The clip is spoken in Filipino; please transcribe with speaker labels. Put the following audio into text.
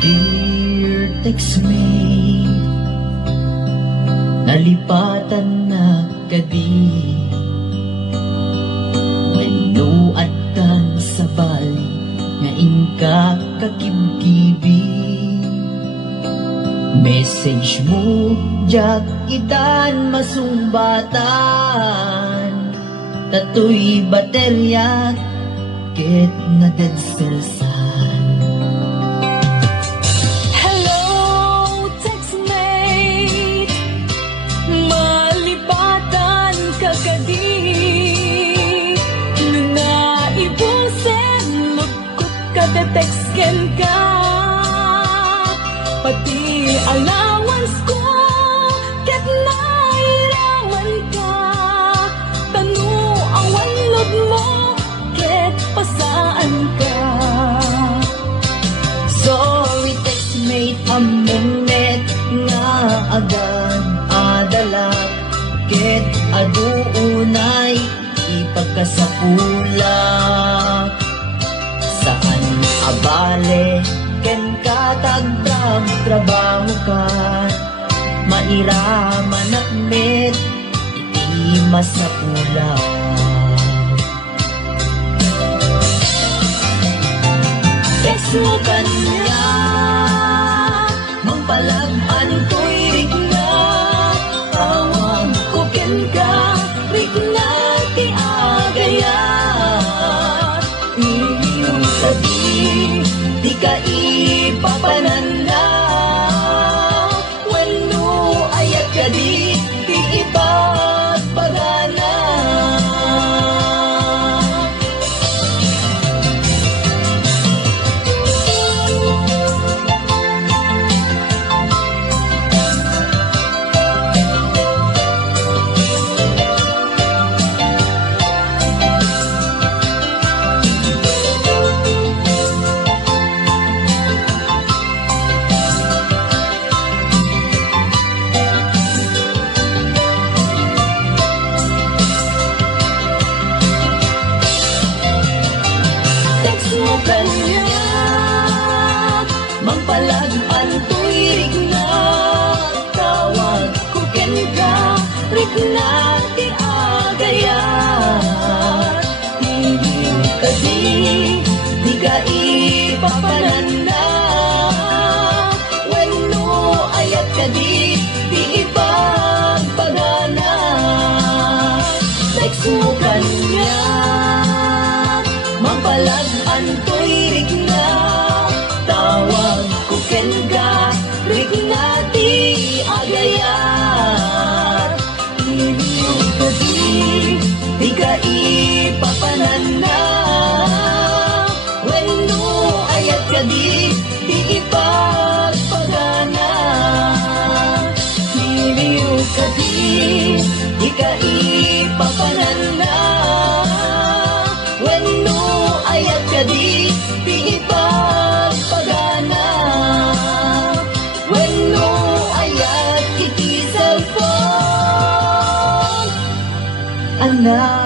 Speaker 1: Dear text textmate, nalipatan na ka di. Manuat kan sa bali, ngain ka kakibkibi. Message mo, Jack, itan masumbatan Tato'y baterya, ket na dead
Speaker 2: cells Lugkot ka. Pati allowance ko. Ket nairaman ka Tanu awan lod mo. Ket pasaan ka.
Speaker 1: Sorry textmate amunet nga agad adalat ket aduunay ipagkasapulak saan abale ken katagdam trabaho ka. Mairaman akmet iti masapulak Text mo kanya Mampalagpan kanya Magpalagpan to'y ko ken ka Rigna ti agayat Hindi ka di Di ka ipapanana Wano ayat ka di Di ipagpagana Hindi ka di Di ka now.